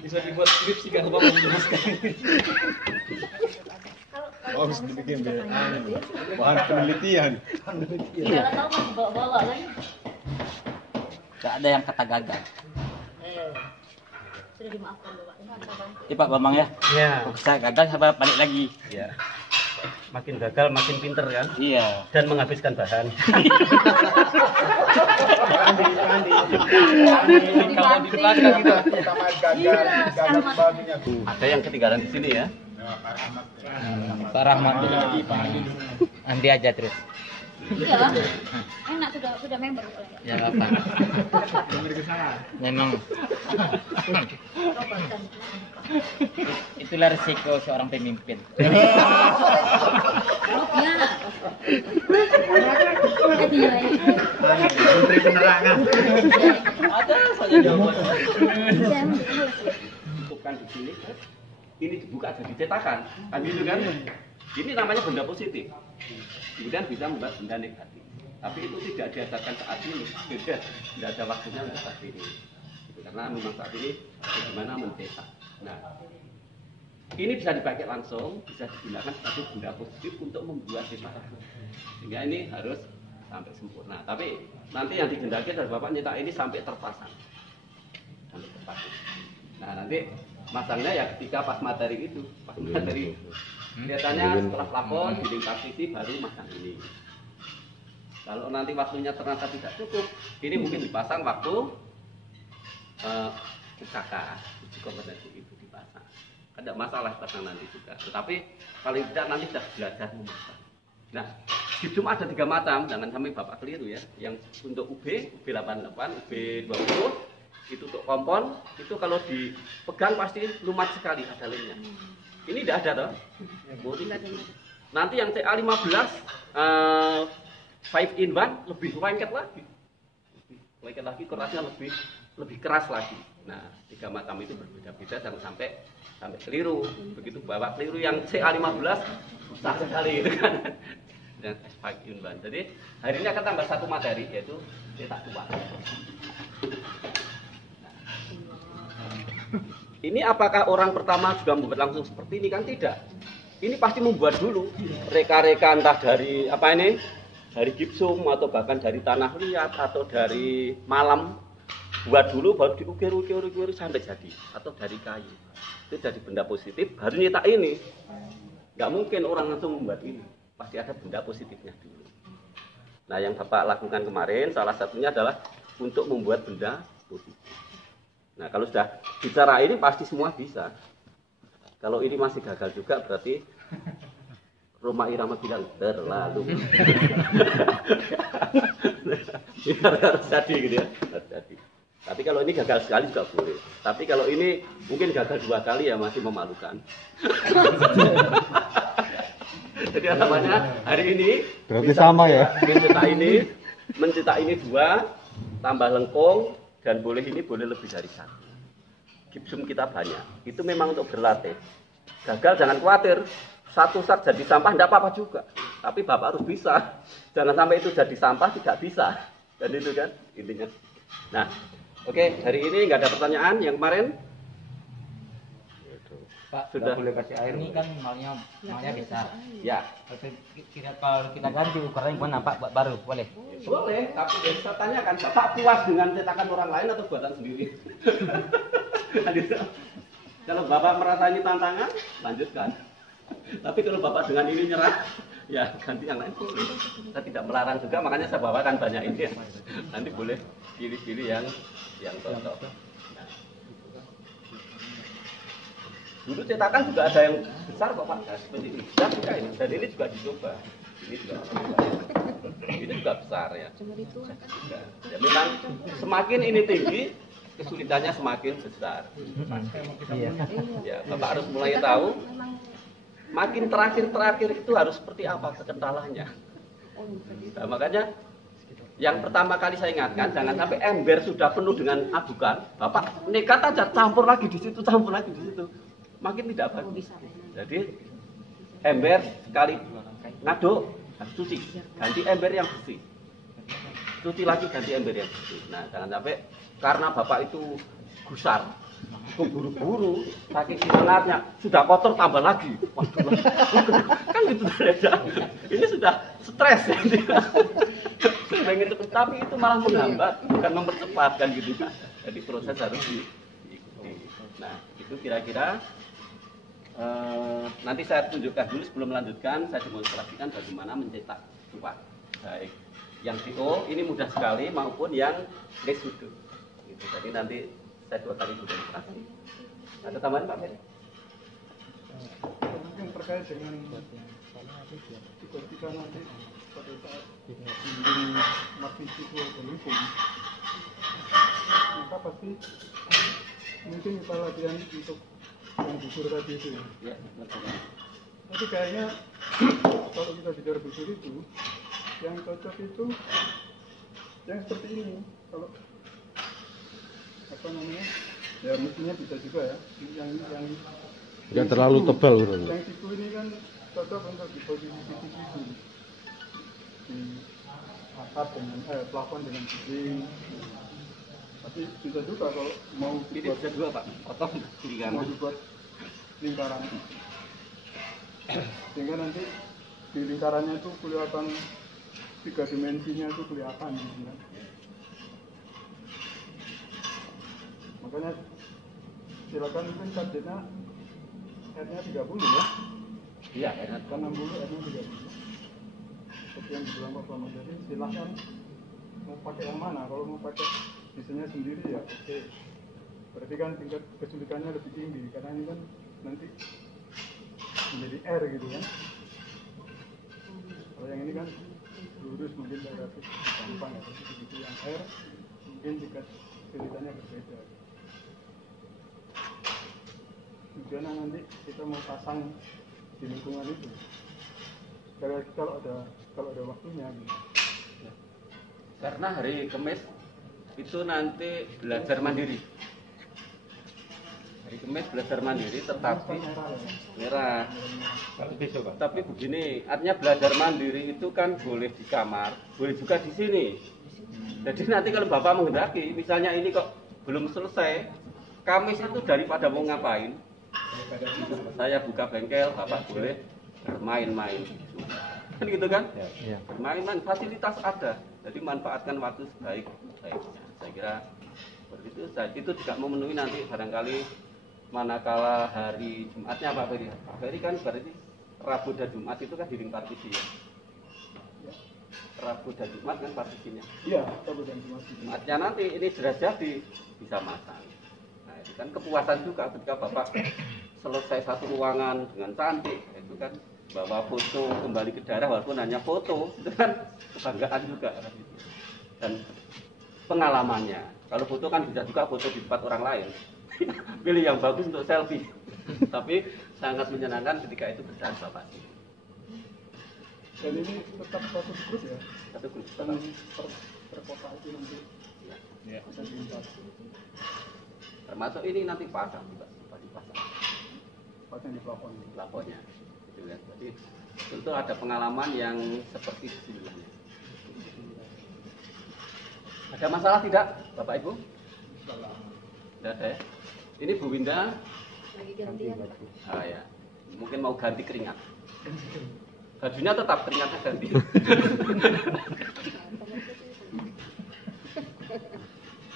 Bisa dibuat skripsi kan Bapak menjelaskan. Oh, harus dibikin bahan penelitian. Iya. Tahu masih bawa-bawa lagi. Gak ada yang kata gagal. Sudah dimaafkan Bapak. Iya Pak Bambang ya. Iya. Kok saya gagal saya balik lagi. Iya. Makin gagal makin pinter kan? Iya. Dan menghabiskan bahan. Kalau di belakang itu Sama gagal baginya. Ada yang ketinggalan di sini ya. Pak Rahmat nanti aja terus. Iya. Enak sudah member. Ya apa? Memang itulah risiko seorang pemimpin. Ya. Menteri Penerangan. ada saja jawabannya. Bukan di sini. Ini dibuka jadi cetakan. Kan gitu kan? Ini namanya benda positif. Kemudian bisa membuat benda negatif. Tapi itu tidak diajarkan saat ini. Tidak ada waktunya untuk saat ini. Karena memang saat ini bagaimana mencetak. Nah, ini bisa dipakai langsung, bisa digunakan sebagai benda positif untuk membuat cetakan. Sehingga ini harus sampai sempurna. Tapi nanti yang digendaki adalah Bapak nyetak ini sampai terpasang. Sampai terpasang. Nah, nanti masangnya ya ketika pas materi itu, kelihatannya setelah plafon, dinding partisi baru masang ini. Kalau nanti waktunya ternyata tidak cukup, ini mungkin dipasang waktu UKK, uji kompetensi itu dipasang. Ada masalah pasang nanti juga. Tetapi paling tidak nanti sudah belajar memasang. Nah, gipsum ada 3 macam, jangan sampai Bapak keliru ya. Yang untuk UB 88, UB 20 itu untuk kompon, itu kalau dipegang pasti lumat sekali ada lemnya. Ini tidak ada toh? Nanti yang CA15 5 in 1 lebih lengket lagi. Lengket lagi, kerasnya lebih keras lagi. Nah, 3 macam itu berbeda-beda, jangan sampai keliru. Begitu Bapak keliru yang CA15 susah sekali itu kan. Dan S5 in 1. Jadi hari ini akan tambah 1 materi yaitu cetak tua. Ini apakah orang pertama juga membuat langsung seperti ini? Kan tidak. Ini pasti membuat dulu reka-reka entah dari apa ini, dari gipsum atau bahkan dari tanah liat atau dari malam. Buat dulu baru diukir sampai jadi. Atau dari kayu. Itu jadi benda positif. Baru nyetak ini. Nggak mungkin orang langsung membuat ini. Pasti ada benda positifnya dulu. Nah, yang Bapak lakukan kemarin salah satunya adalah untuk membuat benda positif. Nah, kalau sudah bicara ini pasti semua bisa. Kalau ini masih gagal juga berarti Roma Irama bilang terlalu. Harus jadi gitu ya. Harus jadi. Tapi kalau ini gagal sekali juga boleh. Tapi kalau ini mungkin gagal 2 kali ya masih memalukan. Jadi harapannya hari ini Berarti sama ya. mencetak ini 2 tambah lengkung. Dan boleh lebih dari 1. Gipsum kita banyak. Itu memang untuk berlatih. Gagal jangan khawatir. 1 sak jadi sampah tidak apa-apa juga. Tapi Bapak harus bisa. Jangan sampai itu jadi sampah tidak bisa. Dan itu kan intinya. Nah, oke, hari ini nggak ada pertanyaan. Yang kemarin Pak, sudah boleh kasih air ini kan maunya besar. Ya. Kalau kita ganti ukurannya gimana Pak? Baru boleh. Boleh, tapi saya tanyakan, Bapak puas dengan cetakan orang lain atau buatan sendiri? Kalau Bapak merasa ini tantangan, lanjutkan. Tapi kalau Bapak dengan ini nyerah, ya ganti yang lain boleh. Saya tidak melarang juga, makanya saya bawakan banyak ini. Nanti boleh pilih-pilih yang cocok. Dulu cetakan juga ada yang besar kok Pak, seperti ini. Saya suka ini, dan ini juga dicoba. Ini juga besar ya. Ya memang semakin ini tinggi, kesulitannya semakin besar. Ya, Bapak harus mulai tahu. Makin terakhir itu harus seperti apa kekentalannya. Nah, makanya yang pertama kali saya ingatkan, jangan sampai ember sudah penuh dengan adukan, Bapak nekat aja campur lagi di situ, makin tidak bagus. Jadi ember sekali ngaduk harus cuci, ganti ember yang bersih. cuci lagi ganti ember yang bersih. Nah, jangan sampai karena bapak itu gusar, buru-buru, saking semangatnya sudah kotor tambah lagi. Waduh, kan gitu saja. Ini sudah stres ya. Pengen cepet, tapi itu malah menghambat, bukan mempercepat kan gitu kan. Jadi proses harus diikuti. Nah, itu kira-kira nanti saya tunjukkan dulu sebelum melanjutkan, saya demonstrasikan bagaimana mencetak cupak. Baik, yang CO ini mudah sekali maupun yang resudu. Gitu. Jadi nanti saya 2 kali demonstrasi. Ada tambahan Pak Ferry? Mungkin terkait dengan ketika nanti pada saat bimbing magnitudo berlingkup, maka pasti mungkin kita latihan untuk yang busur tadi itu ya. Ya, betul. Tapi kayaknya kalau kita bicara busur itu, yang cocok itu yang seperti ini. Kalau apa namanya, ya mestinya bisa juga ya. Nggak terlalu tebal gitu. Yang siku ini kan cocok untuk di posisi siku di atap dengan plafon dengan dinding. Tapi bisa juga kalau mau Ini dibuat, bisa 2 Pak, potong kiri mau kanan. dibuat lingkaran, sehingga nanti di lingkarannya itu kelihatan 3 dimensinya itu kelihatan gitu kan. Makanya silakan mungkin targetnya R-nya 30 ya. Iya, enak. Kan 60 R-nya 30. Seperti yang dibilang Pak Pramono, jadi silahkan mau pakai yang mana. Kalau mau pakai desainnya sendiri ya oke. Berarti kan tingkat kesulitannya lebih tinggi karena ini kan nanti menjadi R gitu kan. Kalau yang ini kan lurus mungkin relatif gampang ya, tapi begitu yang R mungkin tingkat kesulitannya berbeda. Kemudian nanti kita mau pasang di lingkungan itu. Kalau ada waktunya gitu. Karena hari Kamis itu nanti belajar mandiri. Hari Kamis belajar mandiri tetapi merah. Tapi begini, artinya belajar mandiri itu kan boleh di kamar, boleh juga di sini. Jadi nanti kalau Bapak menghendaki, misalnya ini kok belum selesai, Kamis itu daripada mau ngapain, saya buka bengkel, Bapak boleh bermain-main. Kan gitu kan? Bermain-main, fasilitas ada. Jadi manfaatkan waktu sebaik-baiknya. Saya kira seperti itu. Itu juga memenuhi nanti barangkali manakala hari Jumatnya Pak Ferry. Pak Ferry kan berarti Rabu dan Jumat itu kan hearing partisi ya. Rabu dan Jumat kan partisinya. Iya, Rabu dan Jumat. Jumatnya nanti ini sudah jadi bisa masang. Nah itu kan kepuasan juga ketika Bapak selesai satu ruangan dengan cantik, itu kan bawa foto kembali ke daerah walaupun hanya foto, itu kan kebanggaan juga dan pengalamannya. Kalau foto kan bisa juga foto di tempat orang lain. Pilih yang bagus untuk selfie. Tapi sangat menyenangkan ketika itu berjalan Bapak. Dan ini tetap satu grup ya. Satu grup. Dan per kota itu nanti Ya. bisa diimport. Termasuk ini nanti pasang juga, dipasang Pasang di plafon. plafonnya. Gitu kan. Jadi tentu ada pengalaman yang seperti sebelumnya. Ada masalah tidak, Bapak Ibu? Tidak ada ya? Ini Bu Winda. Lagi gantian. Ah ya, mungkin mau ganti keringat. Bajunya tetap, keringatnya ganti.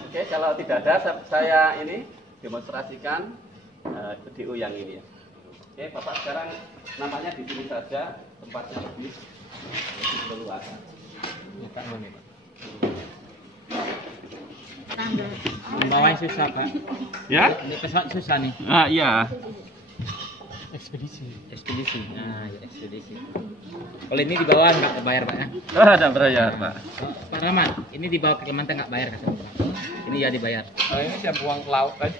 Oke, kalau tidak ada, saya ini demonstrasikan DO yang ini ya. Oke, Bapak sekarang namanya di sini saja, tempatnya lebih leluasa. Membawanya susah Pak. Ya? Ini pesawat susah nih. Ah iya. Ekspedisi. Nah, ya ekspedisi. Kalau ini di bawah nggak bayar Pak ya? Ada berbayar Pak. Pak Rahman, ini dibawa ke Kalimantan nggak bayar kata Pak. Ini ya dibayar. Ini siap buang ke laut kan?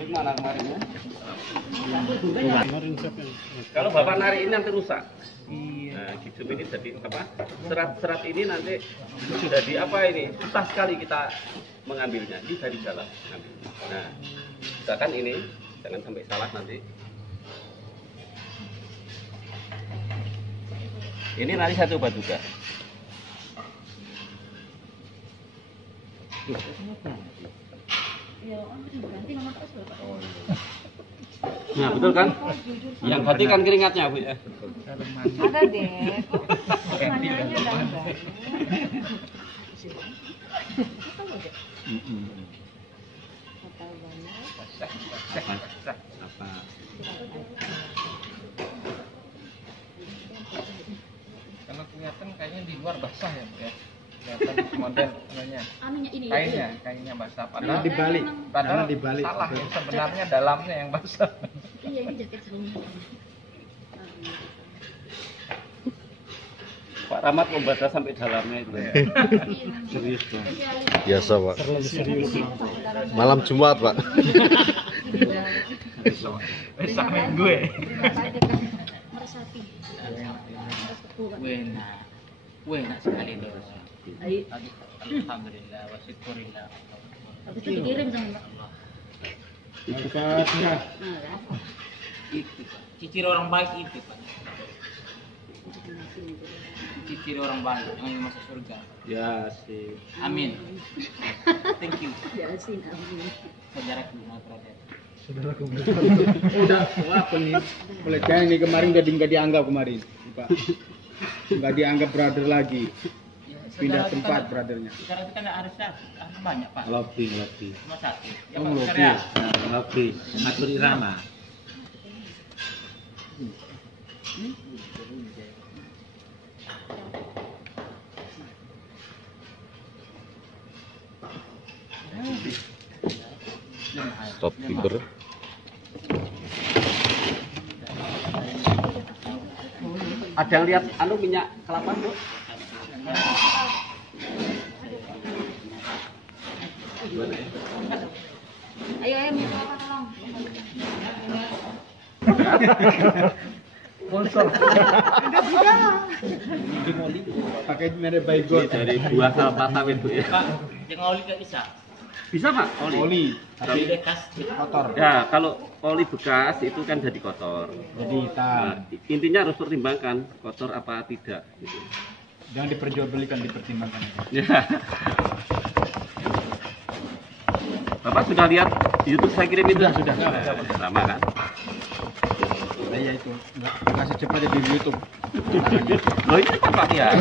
Gimana kemarin ya? Kalau Bapak narik ini nanti rusak. Nah, gitu ini jadi apa? Serat-serat ini nanti sudah di apa ini? Susah sekali kita mengambilnya. Ini dari dalam ngambil. Nah, misalkan ini jangan sampai salah nanti. Ini nanti saya coba juga. Ya, ganti nomor terus loh, Pak. Nah, betul kan? Yang ganti kan keringatnya, Bu ya. Ada deh. Kok nanyanya udah enggak? Apa? Karena kelihatan kayaknya di luar basah ya, Bu ya. Kelihatan model namanya. Anunya ini Kainnya basah. Padahal dibalik. Padahal dibalik. Salah ya, sebenarnya dalamnya yang basah. Iya, ini jaket sarungnya. Pak Rahmat membaca sampai dalamnya itu. Serius Bang. Biasa Pak. Malam Jumat Pak. Besok minggu ya. Meresapi. Enak sekali nih. Alhamdulillah wa syukurillah. Habis itu dikirim sama Mbak. Itu Pak. Cicir orang baik itu Pak. Cicir orang baik yang ingin masuk surga. Ya sih. Amin. Thank you. Yasin, amin. Saudaraku brother. Udah, wah pelecehan ini kemarin jadi nggak dianggap kemarin, Pak. Nggak dianggap brother lagi. Pindah tempat brothernya. Sekarang kita nggak harus banyak Pak. Lobby. Cuma satu. Ya, Oh, Pak, lobby. Surya. Lobby. Ngatur irama. Stop tidur. Ada yang lihat minyak kelapa, Bu? Ayo, minta apa tolong. Pakai merek Baygon. Ini dari buah kelapa sawit, Bu ya. Pak, yang oli nggak bisa. Bisa, Pak? Oli. Tapi bekas. Kotor. Ya, kalau oli bekas itu kan jadi kotor. Jadi hitam. Nah, intinya harus pertimbangkan kotor apa tidak. Gitu. Jangan diperjualbelikan, dipertimbangkan. Ya. Bapak sudah lihat YouTube saya kirim itu? Sudah. Sama kan? Nah, ya itu. Nggak secepat di YouTube. Loh ini kan Pak ya.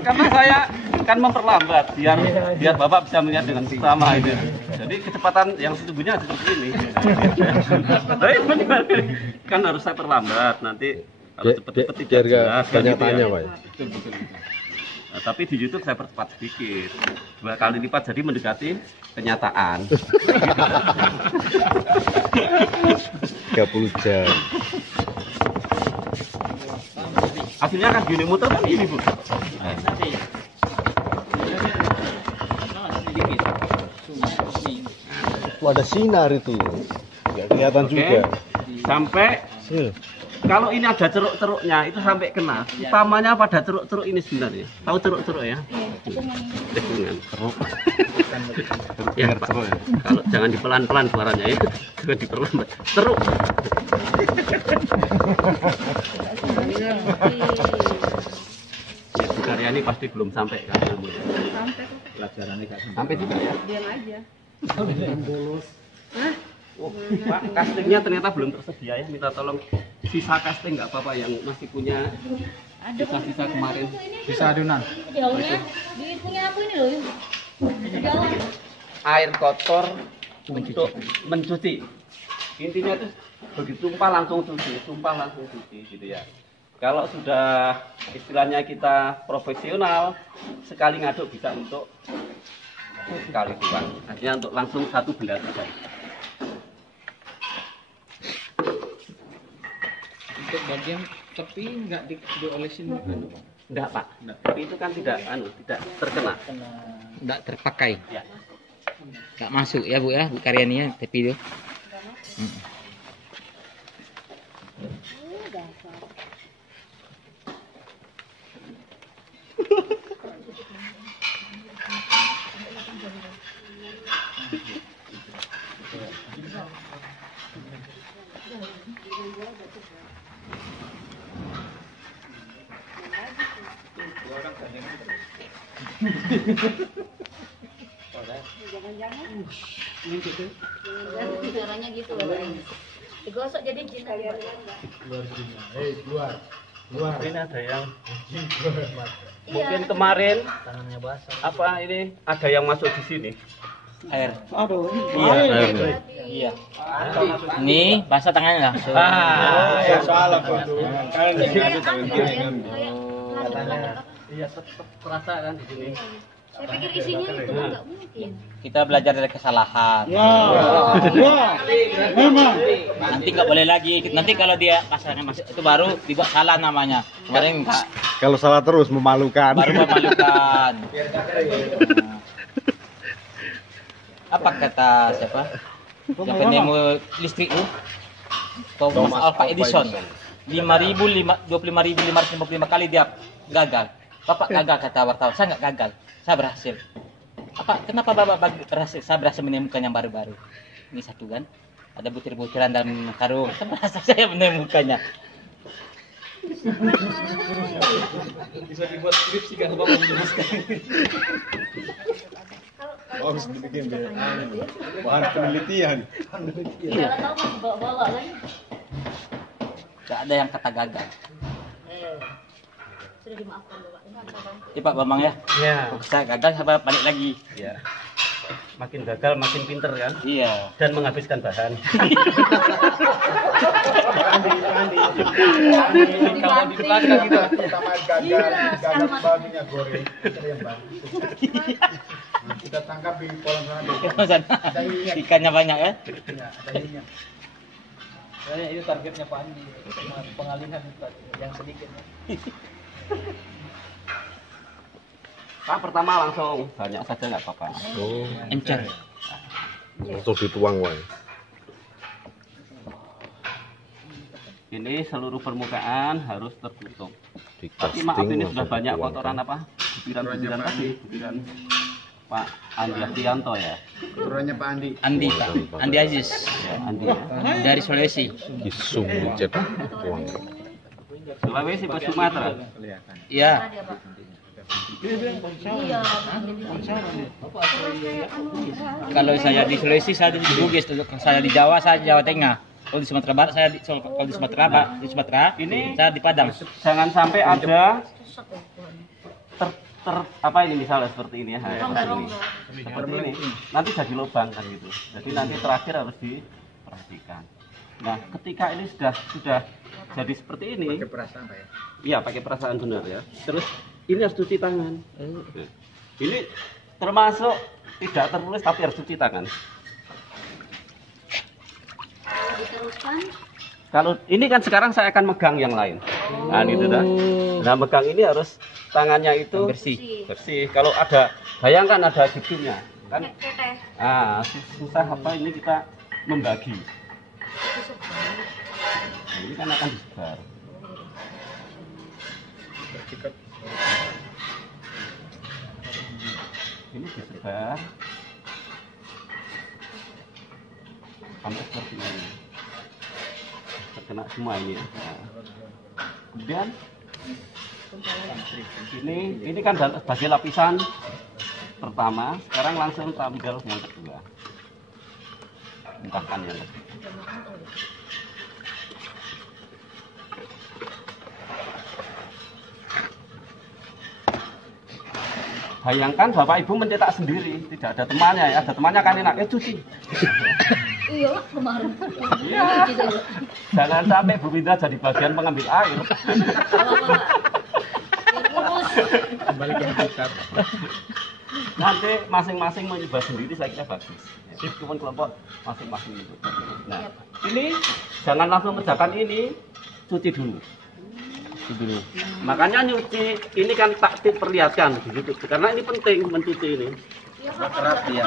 Karena saya kan memperlambat biar Bapak bisa melihat dengan seksama itu. Jadi kecepatan yang sesungguhnya seperti ini. Tapi kan harus saya perlambat nanti kalau cepat-cepat tidak jelas kan gitu Tanya-tanya ya. Pak. Nah, tapi di YouTube saya percepat sedikit 2 kali lipat jadi mendekati kenyataan. 30 jam. Hasilnya kan gini muter kan ini Bu. Oh, ada sinar itu. Nggak kelihatan juga. Sampai Nih. kalau ini ada ceruk-ceruknya itu sampai kena. Utamanya pada ceruk-ceruk ini sebenarnya. Tahu ceruk-ceruk ya? Cekungan. Ya, Pak. Kalau jangan dipelan-pelan suaranya ya. Jangan diperlambat. Ceruk. Ya, Bu Karyani pasti belum sampai kan ilmu. Sampai kok. Pelajarannya nggak sampai juga ya. Diam aja. Oh, Pak, castingnya ternyata belum tersedia ya. Minta tolong sisa casting nggak apa-apa yang masih punya sisa-sisa kemarin. Bisa adonan. Jauhnya di punya aku ini loh. Jauh. Air kotor untuk mencuci. Intinya itu begitu tumpah langsung cuci gitu ya. Kalau sudah istilahnya kita profesional, sekali ngaduk bisa untuk sekali tuang. Artinya untuk langsung satu benda saja. Untuk bagian tepi nggak diolesin. Enggak, Pak. Tapi itu kan tidak terkena. Nggak terpakai. Ya. Nggak masuk ya Bu ya, Bu Karyani ya, tapi itu. Caranya gitu loh. Digosok jadi jin kalian. Keluar. Ini ada yang mungkin kemarin apa ini ada yang masuk di sini. Air. Iya. Iya. Ini basah tangannya langsung. Salah Pak. Kalian yang ngadu tangan. Iya tetap terasa kan di sini. Saya pikir isinya itu enggak mungkin. Kita belajar dari kesalahan. Memang. Nanti nggak boleh lagi. Nanti kalau dia kasarnya masih itu baru dibuat salah namanya. Kemarin nggak, Kalau salah terus memalukan. baru memalukan. Apa kata siapa? Yang penemu listrik itu? Thomas Alva Edison. 25.555 kali dia gagal. Bapak gagal kata wartawan. Saya nggak gagal. Saya berhasil. Kenapa Bapak berhasil? Saya berhasil menemukan yang baru-baru. Ini satu kan? Ada butir-butiran dalam karung. Saya berhasil saya menemukannya. Bisa dibuat skripsi kan Bapak menjelaskan. Oh, harus dibikin bahan penelitian. Kalau tahu mau bawa-bawa lagi. Nggak ada yang kata gagal. Sudah dimaafkan Bapak. Iya Pak Bambang ya. Iya. Saya gagal, saya balik lagi. Iya. Makin gagal makin pinter kan? Iya. Dan menghabiskan bahan. Kalau di belakang gitu. Pertama gagal babinya goreng. Kita tangkap di kolam sana. Ikannya banyak ya. Saya itu targetnya Pak Andi, pengalihan yang sedikit. Pak pertama langsung banyak saja nggak apa-apa. Oh, Encer. langsung dituang wae. Ini seluruh permukaan harus tertutup. Di Tapi maaf casting ini sudah langsung banyak dituang. kotoran apa? Butiran-butiran tadi, butiran Pak Andi Astianto ya. Turunnya Pak Andi. Andi Pak. Andi Aziz. Ya, Andi ya. Dari Sulawesi. Kisum dicet tuang. Sulawesi Pak Sumatera. Iya. Iya. Kalau saya di Sulawesi saya di Bugis, kalau saya di Jawa saya di Jawa Tengah. Kalau di Sumatera Barat saya kalau di Sumatera Ini saya di Padang. jangan sampai ada apa ini misalnya seperti ini ya, seperti ini. Nanti jadi lubang kan gitu. Jadi nanti terakhir harus diperhatikan. Nah, ketika ini sudah jadi seperti ini, Pakai perasaan Pak ya. iya pakai perasaan benar ya. Terus ini harus cuci tangan. Ini termasuk tidak tertulis tapi harus cuci tangan. Diteruskan. Kalau ini kan sekarang saya akan megang yang lain. Nah, itu dah. Nah, megang ini harus tangannya itu Bersih. bersih. Kalau ada, bayangkan ada gipsnya, kan? Teteh. Ah, susah apa ini kita membagi. Nah, ini kan akan disebar. Ini disebar sampai seperti ini. Terkena semua ini. Nah. Kemudian ini kan sebagai lapisan pertama. Sekarang langsung kita ambil yang kedua. Bukakan yang kedua. Bayangkan Bapak Ibu mencetak sendiri, tidak ada temannya ya. Ada temannya kan enak, cuci. Iya, kemarin. Iya. Jangan sampai Bu Winda jadi bagian pengambil air. Kembali ke habitat. Nanti masing-masing mencoba sendiri saya kira bagus. Meskipun kelompok masing-masing itu. Nah, ini jangan langsung kerjakan ini, cuci dulu. Dulu. Makanya nyuci ini kan tak perlihatkan begitu karena ini penting mencuci ini. Keras dia.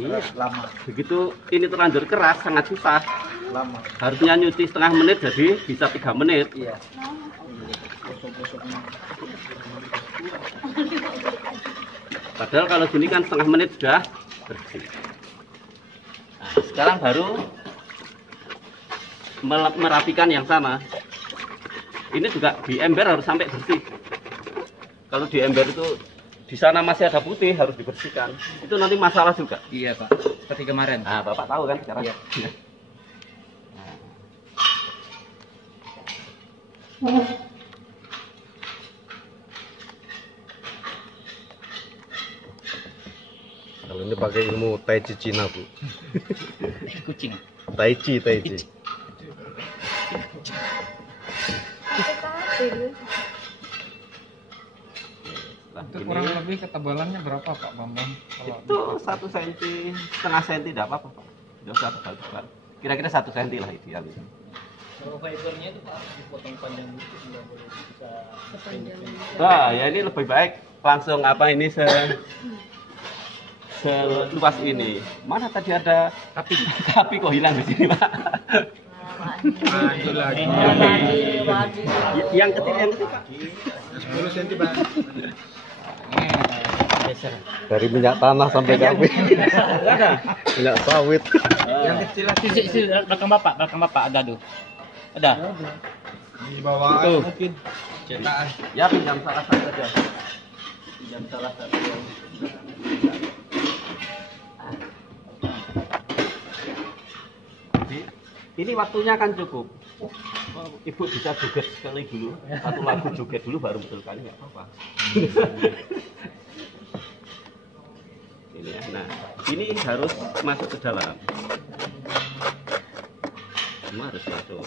Iya. Lama. Begitu ini terlanjur keras sangat susah. Lama. Harusnya nyuci setengah menit jadi bisa 3 menit. Iya. Padahal kalau gini kan setengah menit sudah bersih. Nah, sekarang baru merapikan yang sama. Ini juga di ember harus sampai bersih. Kalau di ember itu di sana masih ada putih harus dibersihkan. Itu nanti masalah juga. Iya Pak, seperti kemarin. Nah, Bapak tahu kan sekarang? Iya. Kalau ini pakai ilmu Tai Chi Cina, Bu. Kucing. Tai Chi. Nah, Itu ini kurang lebih ketebalannya berapa Pak Bambang? itu 1 cm, setengah senti tidak apa-apa Pak. Tidak usah tebal-tebal. Kira-kira 1 cm lah ideal itu. Kalau fibernya itu Pak harus dipotong panjang dikit, nggak boleh bisa Nah, ya ini lebih baik langsung apa ini seluas ini. Mana tadi ada tapi kok hilang di sini Pak? Maju lagi. Yang kecil Pak. 10 cm Pak. Dari minyak tanah sampai kopi. Minyak sawit. Yang kecil lagi. Sisi belakang bapak ada tuh. Ada. Di bawah Itu. mungkin. Cetakan. Ya pinjam salah satu saja. Pinjam salah satu. Jadi, ini waktunya kan cukup. Ibu bisa joget sekali dulu, satu lagu joget dulu baru betul kali nggak apa-apa. Ini ya. Nah, ini harus masuk ke dalam. Semua harus masuk.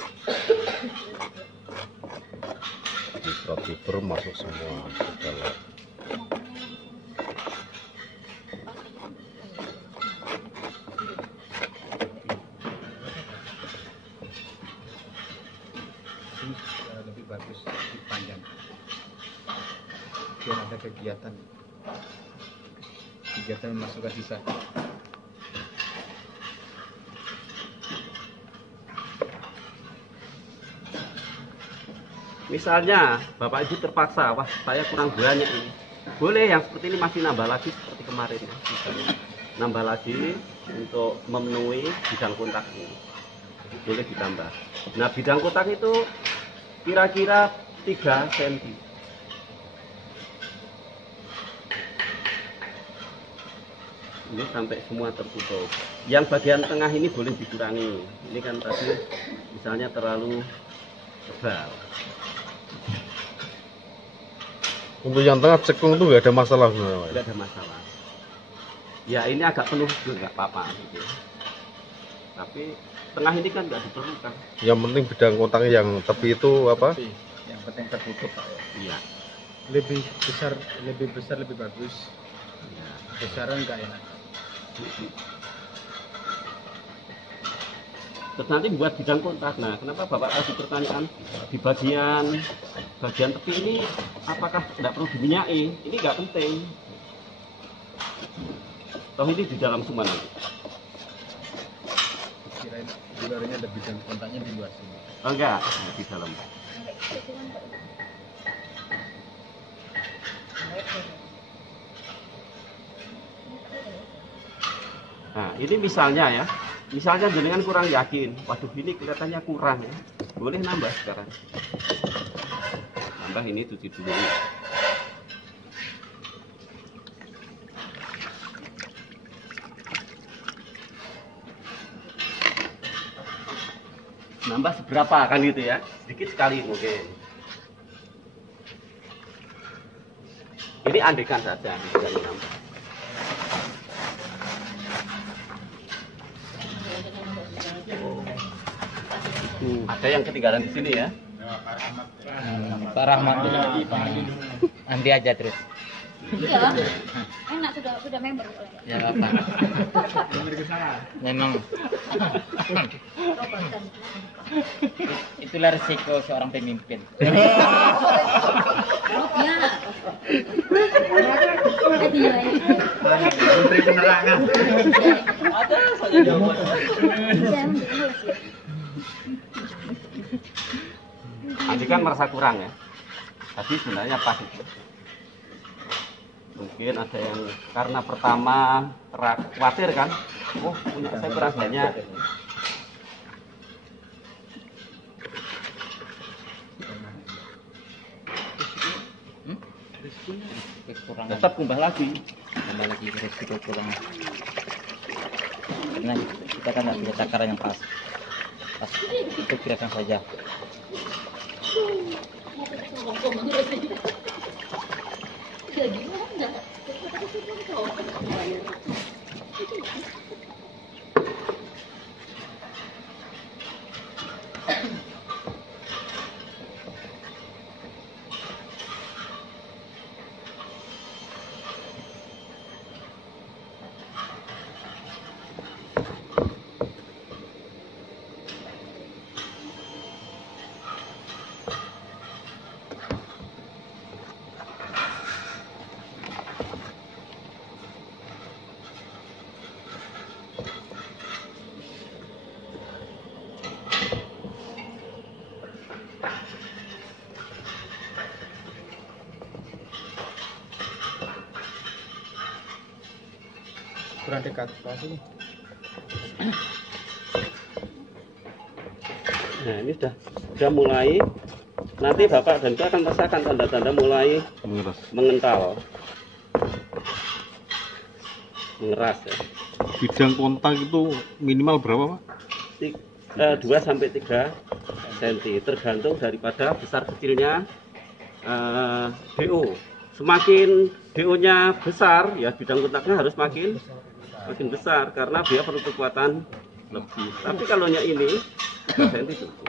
Mikrofiber masuk semua ke dalam. Ini lebih bagus dipanjang. Biar ada kegiatan. Kegiatan memasukkan sisa. Misalnya Bapak Ibu terpaksa, wah saya kurang banyak ini. Boleh yang seperti ini masih nambah lagi seperti kemarin ya. Misalnya, nambah lagi untuk memenuhi bidang kontak ini. Boleh ditambah. Nah bidang kotak itu kira-kira 3 cm. Ini sampai semua tertutup. Yang bagian tengah ini boleh dikurangi. Ini kan tadi misalnya terlalu tebal. Untuk yang tengah cekung itu nggak ada masalah sebenarnya, Pak. Tidak ada masalah. Ya ini agak penuh juga nggak apa-apa gitu. Tapi tengah ini kan nggak diperlukan. Yang penting bidang kotaknya yang tepi itu apa? Yang penting tertutup Pak. Iya. Lebih besar lebih bagus. Ya. Besaran enggak enak. Terus nanti buat bidang kontak. Nah, kenapa Bapak kasih pertanyaan di bagian tepi ini apakah tidak perlu diminyai? Ini nggak penting. Toh ini di dalam semua nanti. Kirain di luarnya ada bidang kontaknya di luar sini. Oh enggak, nah, di dalam. Nah, ini misalnya ya. Misalnya jenengan kurang yakin, waduh ini kelihatannya kurang ya. Boleh nambah sekarang. Nambah ini cuci dulu. Nambah seberapa kan gitu ya? Sedikit sekali mungkin. Ini andekan saja, jangan nambah. Ada yang ketinggalan di sini ya? Pak Rahmat nanti aja terus. Iya. Enak sudah member. Ya apa? Memang itulah resiko seorang pemimpin. Ya. Menteri Penerangan. Ada saja jawabannya. Andi kan merasa kurang ya. Tapi sebenarnya pas itu. Mungkin ada yang karena pertama khawatir kan, oh punya saya kurang banyak. kekurangan. Tetap kumbah lagi. Tambah lagi resiko kurang. Karena kita kan nggak punya takaran yang pas. Itu kirakan saja. Kurang dekat sini. Nah ini sudah mulai. Nanti Bapak dan Ibu akan merasakan tanda-tanda mulai mengental, mengeras ya. Bidang kontak itu minimal berapa, Pak? 2 sampai 3 cm tergantung daripada besar kecilnya DO. Semakin DO-nya besar ya bidang kontaknya harus makin besar karena dia perlu kekuatan lebih. Tapi kalau ini 3 cm cukup.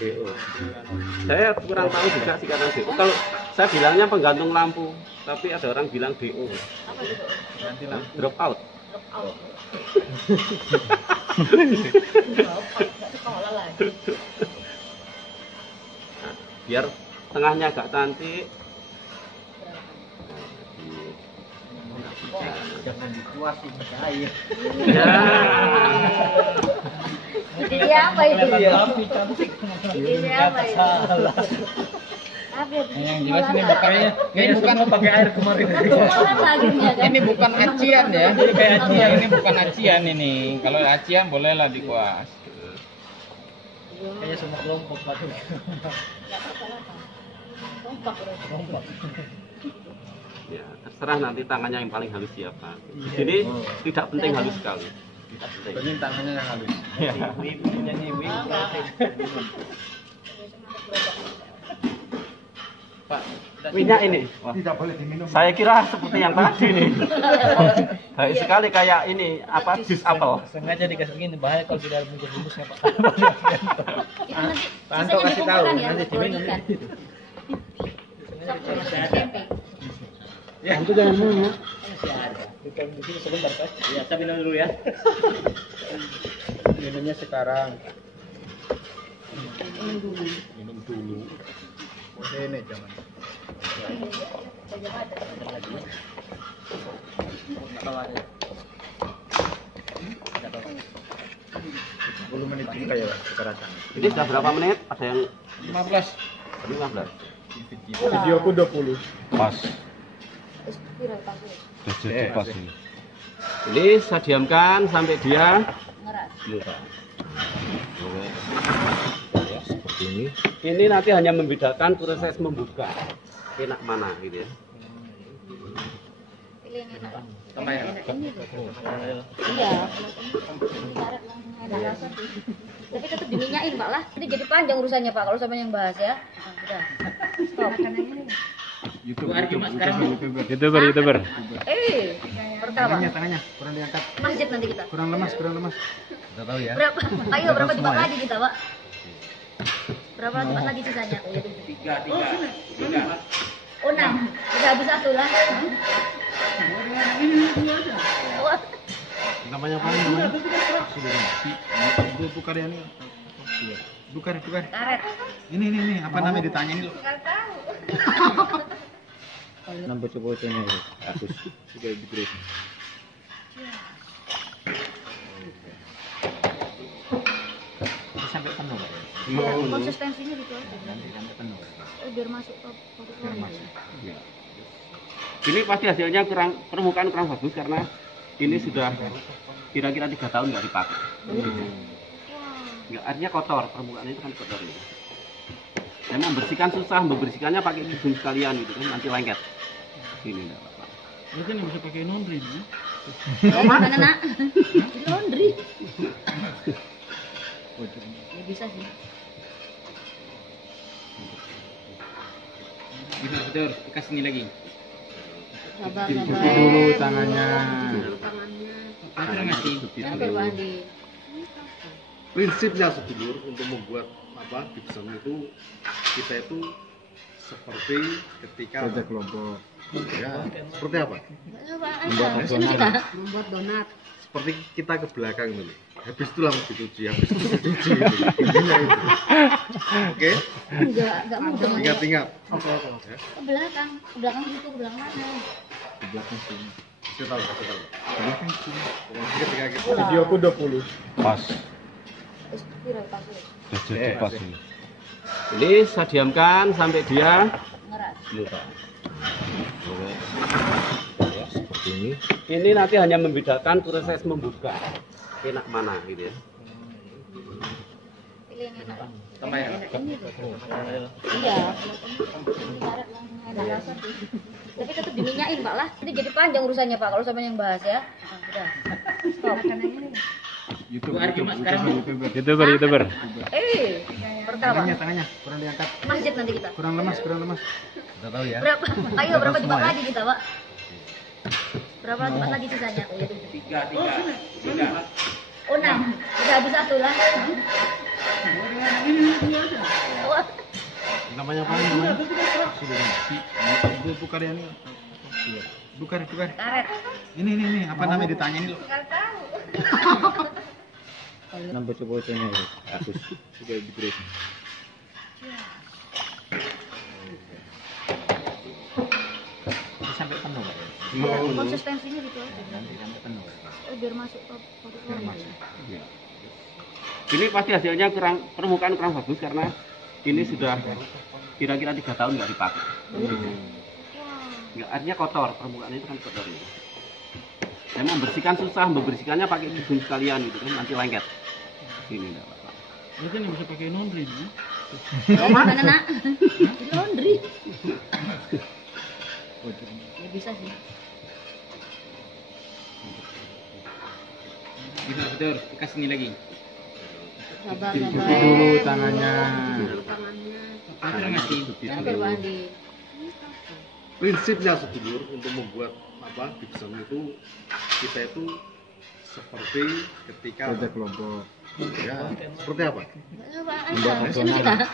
DO. Saya kurang tahu juga singkatan DO. Kalau saya bilangnya penggantung lampu, tapi ada orang bilang DO. Drop out. Nah, biar tengahnya agak cantik. Jangan dikuasin pakai air. Ya. Jadi apa itu? Tapi cantik. Jadi apa itu? Apa ya? Yang jelas ini bakarnya ini bukan pakai air kemarin. Keluaran akhirnya kan? ini bukan acian ya. Jadi kayak acian. Ini bukan acian ini. Kalau acian bolehlah dikuas. Kayaknya semua kelompok pakai. Kompak. Ya, terserah nanti tangannya yang paling halus siapa. Jadi tidak penting halus sekali. Tidak penting. Penting tangannya yang halus. Minyak ini. Wah, Tidak boleh diminum. saya kira seperti yang tadi nih. Baik sekali kayak ini apa jus apel. Sengaja dikasih gini bahaya kalau tidak bungkus-bungkusnya Pak. Itu nanti Panto sisanya kasih tahu, dikumpulkan ya, nanti diminum. Ya, itu jangan minum. Kita di sini sebentar Pak. Ya, saya minum dulu ya. Minumnya sekarang. Minum dulu. Ini jangan. Menit ini kayak kekerasan. Ini sudah berapa menit? Ada yang 15. 15. Videoku 20. Pas. Sudah jadi pas ini. Ini saya diamkan sampai dia Ngeras. Ya, seperti ini. ini nanti hanya membedakan proses membuka enak mana gitu ya. Pilih yang enak. Sama ya? Enak ini loh. Iya. Karet langsung enak rasa sih. Tapi tetap diminyain Pak lah. Ini jadi panjang urusannya Pak kalau sama yang bahas ya. Udah. Stop. YouTuber. Pertama. Tangannya kurang diangkat. Masjid nanti kita. Kurang lemas. Udah tahu ya. Berapa? Ayo berapa jumat lagi kita Pak? Berapa jumat lagi sisanya? 3. Oh 6. Udah habis 1 lah. Wah. Namanya apa namanya? Sudah. Tukar ya nih. Tukar. Karet. Ini apa namanya ditanya ini loh. Enggak tahu. Nambah coba-cobanya kasus sudah di Sampai penuh Pak. Ya, konsistensinya gitu aja. Biar masuk ke Ya. Ini pasti hasilnya permukaan kurang bagus karena ini sudah kira-kira 3 tahun nggak dipakai. Nggak, artinya kotor, permukaan itu kan kotor ini. Saya membersihkan susah, membersihkannya pakai bidung sekalian gitu kan, nanti lengket. Ini enggak apa-apa. Lu kan bisa pakai laundry, ya? Gimana nak? Di laundry. Ya bisa sih. Bisa betul, kasih ini lagi. Sabar, Cuci sabar. dulu tangannya. Tangannya. Apa ngasih? Hampir Pak Andi. Prinsipnya sedulur untuk membuat bipsem itu kita itu seperti ketika Kerja kelompok. ya seperti apa? Membuat donat. Seperti kita ke belakang dulu. Habis itu langsung dicuci, habis itu dicuci. Gitu. Intinya itu. Oke? Enggak mudah. Ingat-ingat. Ya. Ke belakang situ, ke belakang mana? Di belakang sini. Saya tahu, saya tahu. Belakang sini. Pokoknya ketika kita Videoku 20. pas. Terus viral pasir. Jadi pas ini. Ini saya diamkan sampai dia Ngeras. Oke. Ya, seperti ini. ini nanti hanya membedakan proses membuka enak mana gitu ya. Pilih yang enak. Tambah ya? Ini tuh. Iya. Karet langsung enak rasa tuh. Tapi tetap diminyain Pak lah. Ini jadi panjang urusannya Pak kalau sama yang bahas ya. Udah. Stop. YouTuber. Pertama. Tangannya kurang diangkat. Masjid nanti kita. Kurang lemas. Kita tahu ya. Berapa? Ayo berapa tempat lagi kita Pak? Berapa tempat lagi sisanya? Tiga. Oh 6. Udah habis satu lah. Wah. Namanya apa namanya? Bukan ini. Bukan. Karet. Ini apa namanya ditanyain lu? Nggak tahu. Nambah bocor-bocornya itu. Bagus. Sudah di-break. Sampai penuh. Konsistensinya gitu aja. Sampai penuh. Biar masuk ke produk normal. Ini pasti hasilnya permukaan kurang bagus karena ini sudah kira-kira 3 tahun nggak dipakai. Nggak, artinya kotor, permukaan itu kan kotor ini. Saya membersihkan susah, membersihkannya pakai bidung sekalian gitu kan, nanti lengket. Ini enggak apa-apa. Lu kan bisa pakai laundry, ya? Gimana nak? Di laundry. Ya bisa sih. Bisa betul, kasih ini lagi. Sabar, Cuci sabar. dulu tangannya. Tangannya. Apa ngasih? Hampir Pak Andi. Prinsipnya sedulur untuk membuat bipsem itu kita itu seperti ketika Kerja kelompok. ya seperti apa?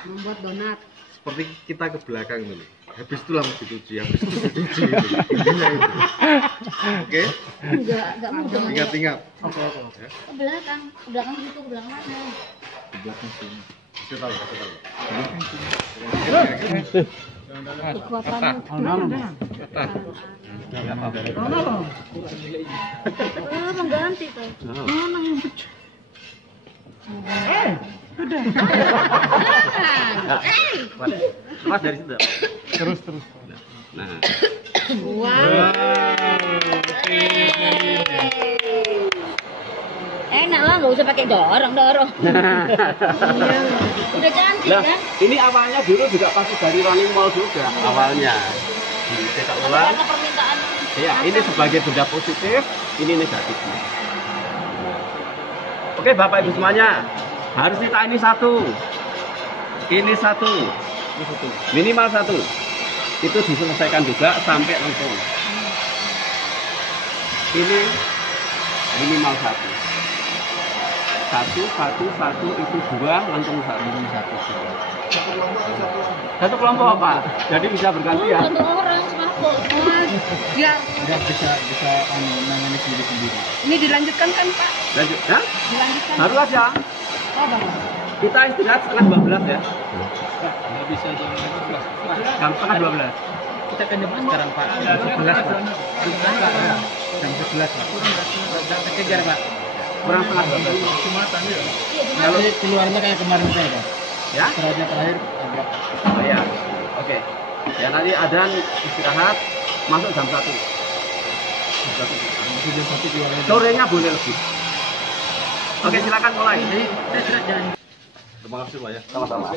Membuat donat. Seperti kita ke belakang dulu. Habis itu langsung dicuci, habis itu dicuci. Gitu. Intinya itu. Oke? Enggak mudah. Ingat-ingat. Ya. Ke belakang situ, ke belakang mana? Di belakang sini. Saya tahu, saya tahu. Belakang sini. Kekuatannya. Mengganti tuh. Lepas dari situ. Terus. Nah, Enak lah, nggak usah pakai dorong. Udah cantik nah, kan? ini awalnya dulu juga pasti dari running mall juga awalnya. Dicetak ulang. Karena permintaan. Ya, ini sebagai benda positif, ini negatifnya. Oke, Bapak Ibu semuanya, harus kita ini satu, minimal satu. Itu diselesaikan juga sampai lengkung. Ini minimal satu. Satu itu 2, lengkung 1. Satu kelompok Pak. Jadi bisa bergantian. Satu orang semaput. Biar Bisa nangani sendiri. Ini dilanjutkan kan Pak? Lanjut, ya? Dilanjutkan. Baru aja. Oh Bang. Kita istirahat setengah 12 ya. Nggak bisa jam 12. Jam setengah 12. Kita kan jam sekarang Pak. Jam 11 Pak. Jam 11 Pak. Kita kejar Pak. Kurang setengah 12. Kalau keluarnya kayak kemarin saya Pak. Ya? Terakhir agak. Oh ya. Oke. Ya nanti adzan istirahat masuk jam 1. Masih jam 1 jualan. Sorenya boleh lebih. Oke, silakan mulai. Saya jalan. Terima kasih Pak ya. Sama-sama.